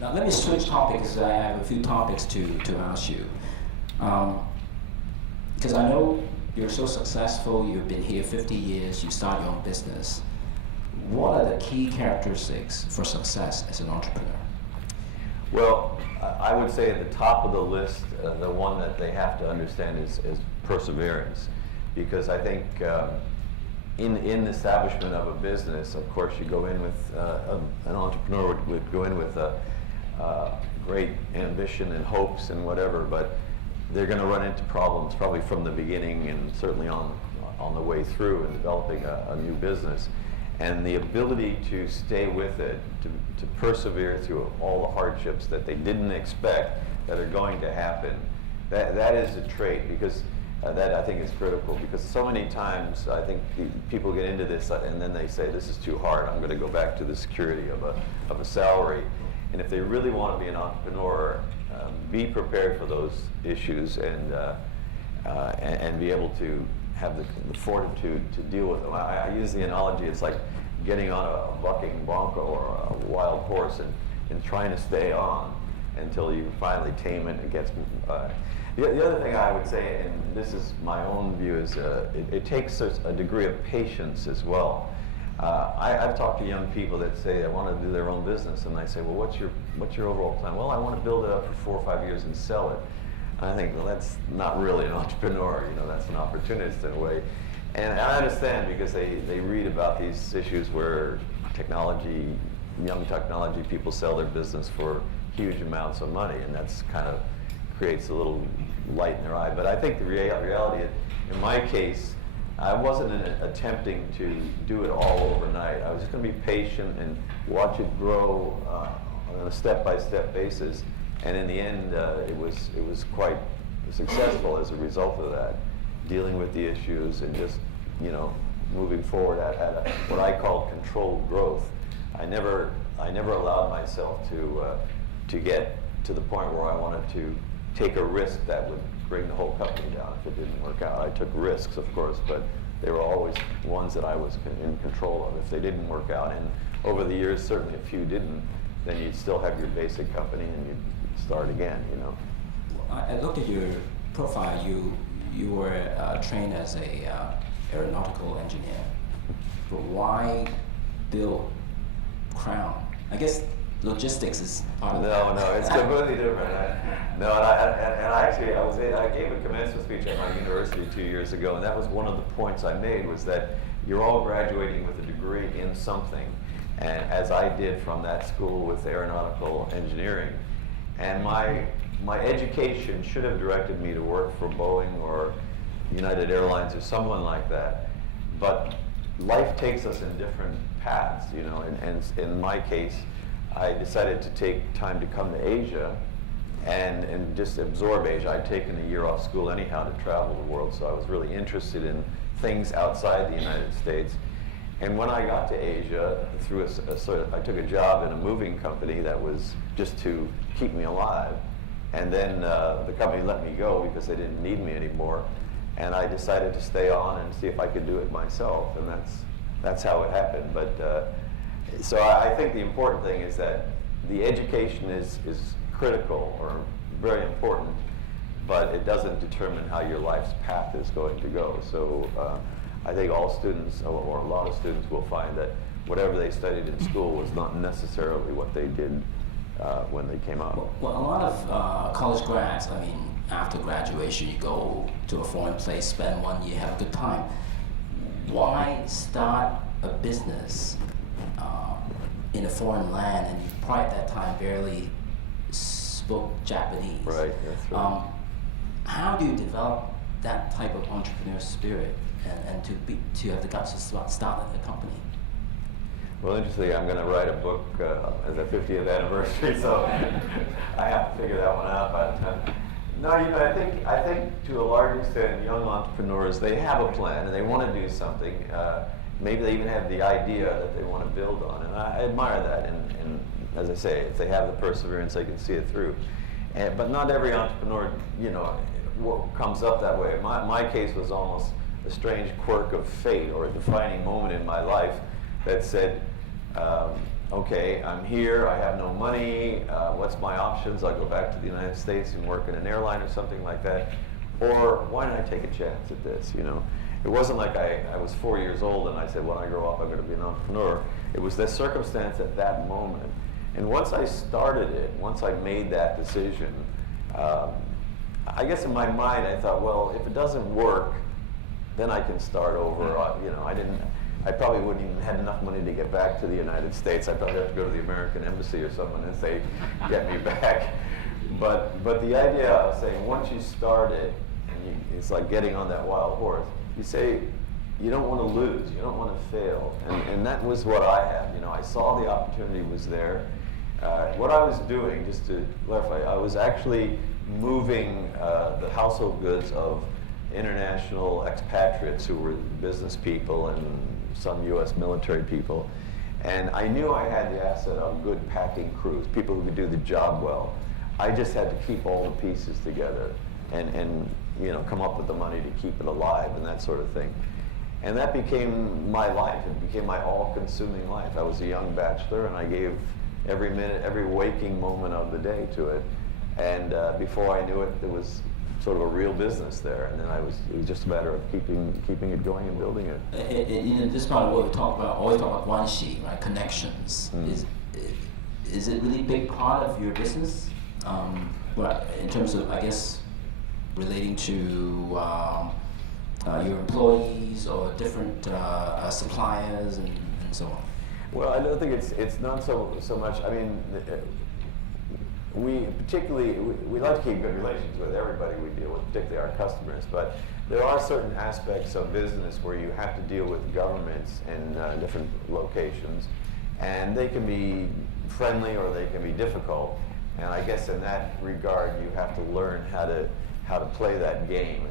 Now let me switch topics. I have a few topics to ask you. Because I know you're so successful, you've been here 50 years, you start your own business. What are the key characteristics for success as an entrepreneur? Well, I would say at the top of the list, the one that they have to understand is perseverance. Because I think in the establishment of a business, of course, you go in with, an entrepreneur would go in with great ambition and hopes and whatever, but they're going to run into problems probably from the beginning and certainly on the way through in developing a new business. And the ability to stay with it, to persevere through all the hardships that they didn't expect that are going to happen, that is a trait, because that I think is critical, because so many times I think people get into this and then they say, this is too hard, I'm going to go back to the security of a salary. And if they really want to be an entrepreneur, be prepared for those issues and be able to have the fortitude to deal with them. I use the analogy, it's like getting on a bucking bronco or a wild horse and trying to stay on until you finally tame it and it gets... The other thing I would say, and this is my own view, is it takes a degree of patience as well. I've talked to young people that say they want to do their own business, and I say, well, what's your overall plan? Well, I want to build it up for 4 or 5 years and sell it. And I think, well, that's not really an entrepreneur, that's an opportunist in a way. And I understand, because they read about these issues where young technology people sell their business for huge amounts of money, and that's kind of creates a little light in their eye. But I think the reality, in my case, I wasn't attempting to do it all overnight. I was just going to be patient and watch it grow on a step-by-step basis. And in the end, it was quite successful as a result of that, dealing with the issues and just moving forward at what I call controlled growth. I never allowed myself to get to the point where I wanted to take a risk that would bring the whole company down if it didn't work out. I took risks, of course, but they were always ones that I was in control of. If they didn't work out, and over the years, certainly a few didn't, then you'd still have your basic company and you'd start again, I looked at your profile. You were trained as a aeronautical engineer, but why build Crown? I guess logistics is part of that. No, it's completely different. I gave a commencement speech at my university 2 years ago, and that was one of the points I made, was that you're all graduating with a degree in something, and as I did from that school with aeronautical engineering. And my education should have directed me to work for Boeing or United Airlines or someone like that, but life takes us in different paths, and in my case, I decided to take time to come to Asia and just absorb Asia. I'd taken a year off school anyhow to travel the world, so I was really interested in things outside the United States. And when I got to Asia, through I took a job in a moving company that was just to keep me alive. And then the company let me go because they didn't need me anymore. And I decided to stay on and see if I could do it myself, and that's how it happened. But so I think the important thing is that the education is critical or very important, but it doesn't determine how your life's path is going to go. So I think all students, or a lot of students, will find that whatever they studied in school was not necessarily what they did when they came out. Well, a lot of college grads, after graduation, you go to a foreign place, spend 1 year, have a good time. Why start a business in a foreign land, and you probably at that time barely spoke Japanese? Right, that's right. How do you develop that type of entrepreneur spirit and to have the guts to start a company? Well, interestingly, I'm going to write a book as a 50th anniversary, so I have to figure that one out by the time. No, I think to a large extent, young entrepreneurs, they have a plan and they want to do something. Maybe they even have the idea that they want to build on, and I admire that. And as I say, if they have the perseverance, they can see it through. But not every entrepreneur, comes up that way. My case was almost a strange quirk of fate, or a defining moment in my life that said, okay, I'm here, I have no money, what's my options? I'll go back to the United States and work in an airline or something like that. Or why don't I take a chance at this, you know? It wasn't like I was 4 years old and I said, when I grow up, I'm going to be an entrepreneur. It was this circumstance at that moment. And once I started it, once I made that decision, I guess in my mind I thought, well, if it doesn't work, then I can start over. You know, I probably wouldn't even have enough money to get back to the United States. I'd probably have to go to the American embassy or someone and say, get me back. But the idea of saying, once you start it, and it's like getting on that wild horse, you say, you don't want to lose, you don't want to fail. And that was what I had. You know, I saw the opportunity was there. What I was doing, just to clarify, I was actually moving the household goods of international expatriates who were business people and some U.S. military people. And I knew I had the asset of good packing crews, people who could do the job well. I just had to keep all the pieces together and you know, come up with the money to keep it alive and that sort of thing. And that became my life. It became my all-consuming life. I was a young bachelor, and I gave every minute, every waking moment of the day to it. And before I knew it, there was sort of a real business there. And then it was just a matter of keeping it going and building it. You know, this part of what we talk about, always talk about one sheet, right? Connections. Is it really a big part of your business? In terms of, I guess, relating to your employees or different suppliers and so on? Well, I don't think it's not so much. I mean, we like to keep good relations with everybody we deal with, particularly our customers. But there are certain aspects of business where you have to deal with governments in different locations, and they can be friendly or they can be difficult. And I guess in that regard, you have to learn how to play that game.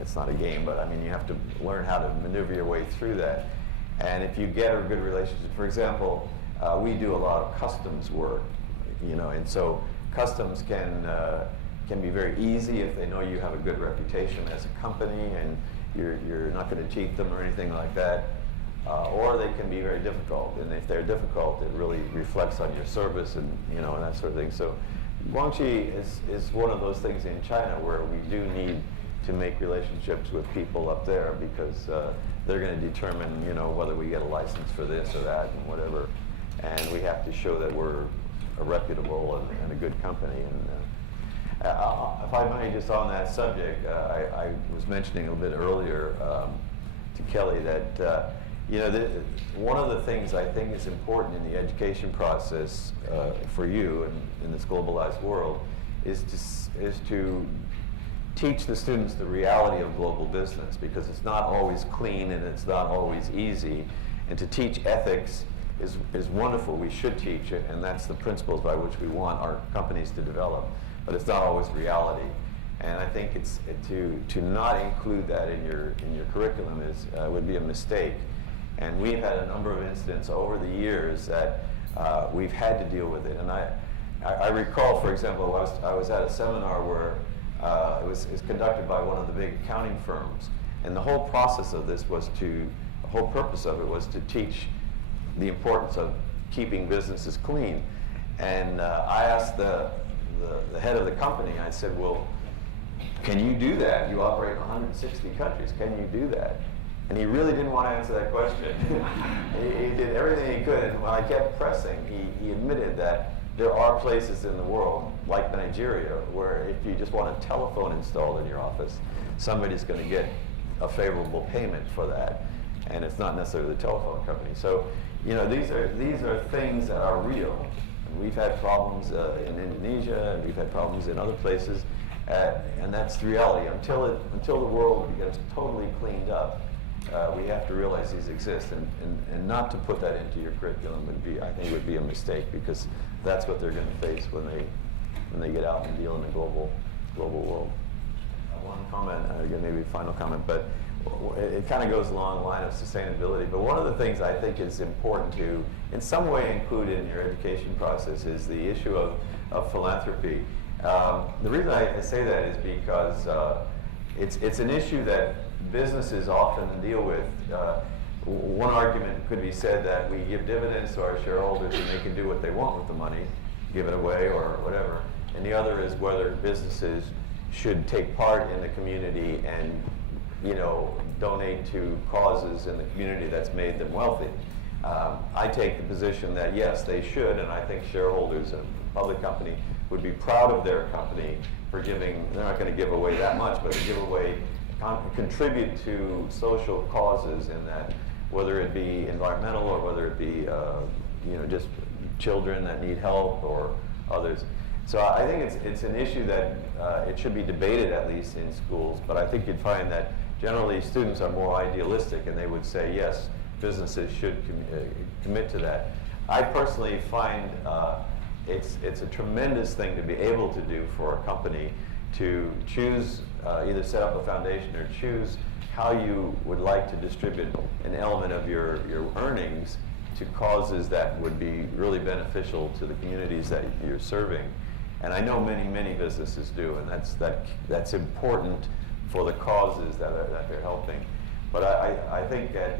It's not a game, but I mean, you have to learn how to maneuver your way through that. And if you get a good relationship, for example, we do a lot of customs work, you know, and so customs can be very easy if they know you have a good reputation as a company and you're not going to cheat them or anything like that. Or they can be very difficult, and if they're difficult, it really reflects on your service and, you know, and that sort of thing. So Guangxi is one of those things in China where we do need to make relationships with people up there, because they're going to determine, you know, whether we get a license for this or that and whatever, and we have to show that we're a reputable and a good company. And if I may, just on that subject, I was mentioning a little bit earlier to Kelly that you know, one of the things I think is important in the education process for you in this globalized world is to teach the students the reality of global business, because it's not always clean and it's not always easy. And to teach ethics is wonderful. We should teach it, and that's the principles by which we want our companies to develop. But it's not always reality. And I think to not include that in your curriculum would be a mistake. And we've had a number of incidents over the years that we've had to deal with it. And I recall, for example, I was at a seminar where it was conducted by one of the big accounting firms. And the whole process of this the whole purpose of it was to teach the importance of keeping businesses clean. And I asked the head of the company, I said, well, can you do that? You operate in 160 countries. Can you do that? And he really didn't want to answer that question. He did everything he could, and when I kept pressing, he admitted that there are places in the world, like Nigeria, where if you just want a telephone installed in your office, somebody's going to get a favorable payment for that, and it's not necessarily the telephone company. So, you know, these are things that are real. And we've had problems in Indonesia, and we've had problems in other places, and that's the reality. Until the world becomes totally cleaned up, we have to realize these exist, and not to put that into your curriculum would be a mistake, because that's what they're going to face when they get out and deal in a global world. One comment, again, maybe a final comment, but it kind of goes along the line of sustainability. But one of the things I think is important to, in some way, include in your education process is the issue of philanthropy. The reason I say that is because it's an issue that businesses often deal with. one argument could be said that we give dividends to our shareholders and they can do what they want with the money, give it away or whatever. And the other is whether businesses should take part in the community and, you know, donate to causes in the community that's made them wealthy. I take the position that yes, they should, and I think shareholders of a public company would be proud of their company for giving. They're not going to give away that much, but to give away, contribute to social causes in that, whether it be environmental or whether it be, you know, just children that need help or others. So I think it's an issue that it should be debated at least in schools, but I think you'd find that generally students are more idealistic and they would say, yes, businesses should commit to that. I personally find it's a tremendous thing to be able to do for a company to choose, either set up a foundation or choose how you would like to distribute an element of your earnings to causes that would be really beneficial to the communities that you're serving. And I know many businesses do, and that's important for the causes that they're helping. But I think at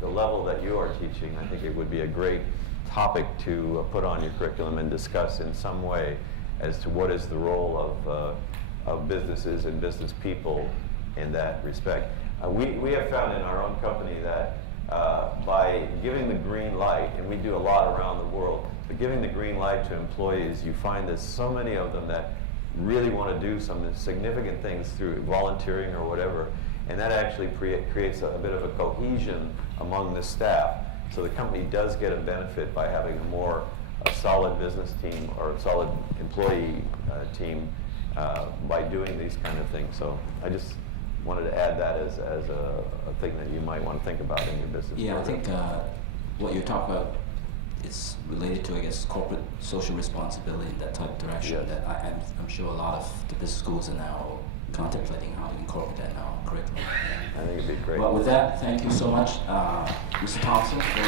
the level that you are teaching, I think it would be a great topic to put on your curriculum and discuss in some way as to what is the role of businesses and business people in that respect. We have found in our own company that by giving the green light, and we do a lot around the world, but giving the green light to employees, you find that so many of them that really want to do some significant things through volunteering or whatever, and that actually creates a bit of a cohesion among the staff. So the company does get a benefit by having a solid business team or a solid employee team by doing these kind of things. So I just wanted to add that as a thing that you might want to think about in your business. Yeah, program. I think what you're talking about is related to, I guess, corporate social responsibility in that type of direction. Yes. That I'm sure a lot of the business schools are now contemplating how to incorporate that in our curriculum. I think it'd be great. Well, with that, thank you so much, Mr. Thompson, for